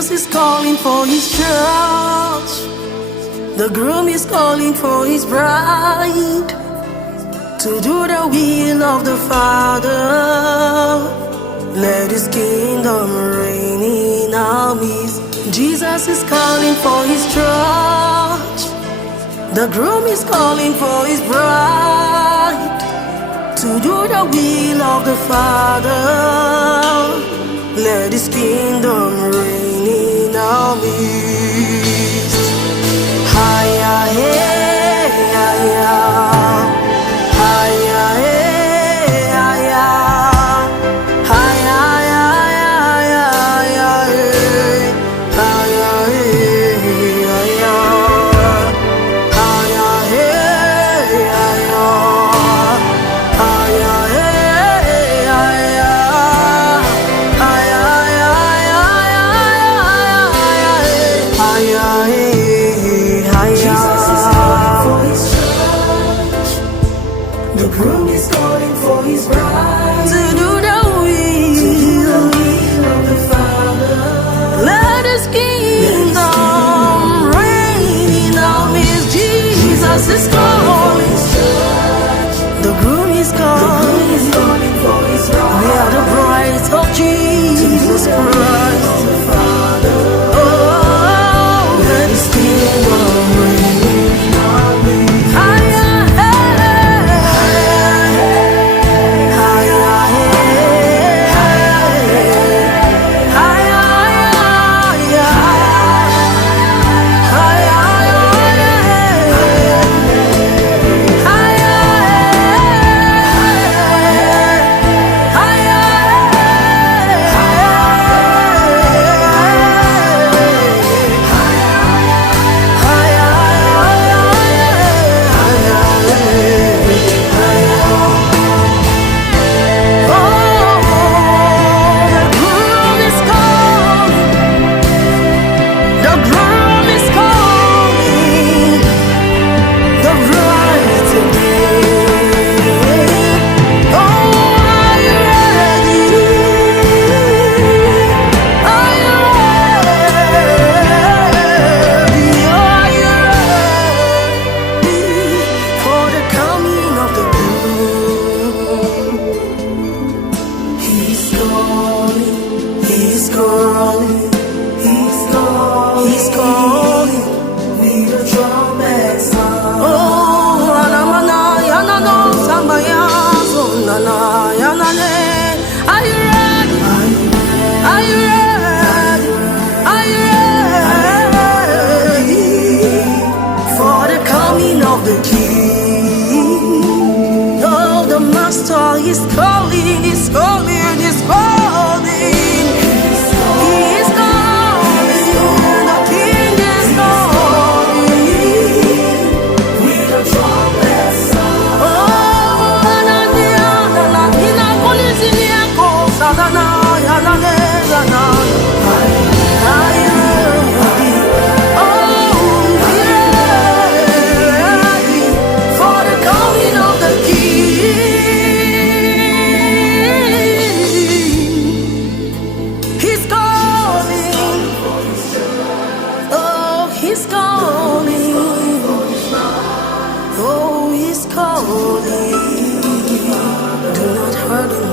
Jesus is calling for his church. The groom is calling for his bride to do the will of the Father. Let his kingdom reign in our midst. Jesus is calling for his church. The groom is calling for his bride to do the will of the Father. Let his kingdom reign in our midst. Hiya, hey, hiya. Hiya, hey, hiya. Hiya, hiya, hiya, hiya, hey. Hiya, hey, hiya. Hiya, hey, hiya. Hiya, hey, hiya. Hiya, hiya, hiya. Jesus is calling for his church. The groom is calling for his bride to do the will of the Father. Let his kingdom reign in our midst. Jesus is calling. The groom is calling for his bride. We are the bride of Jesus Christ. He's calling with a trumpet sound. Oh, anamana, yanano, samaya, sonana, yanane. Are you ready? Are you ready? Are you ready for the coming of the King? Oh, the Master is calling, is calling, is calling. He's calling. Oh, he's calling. Do not hurt him.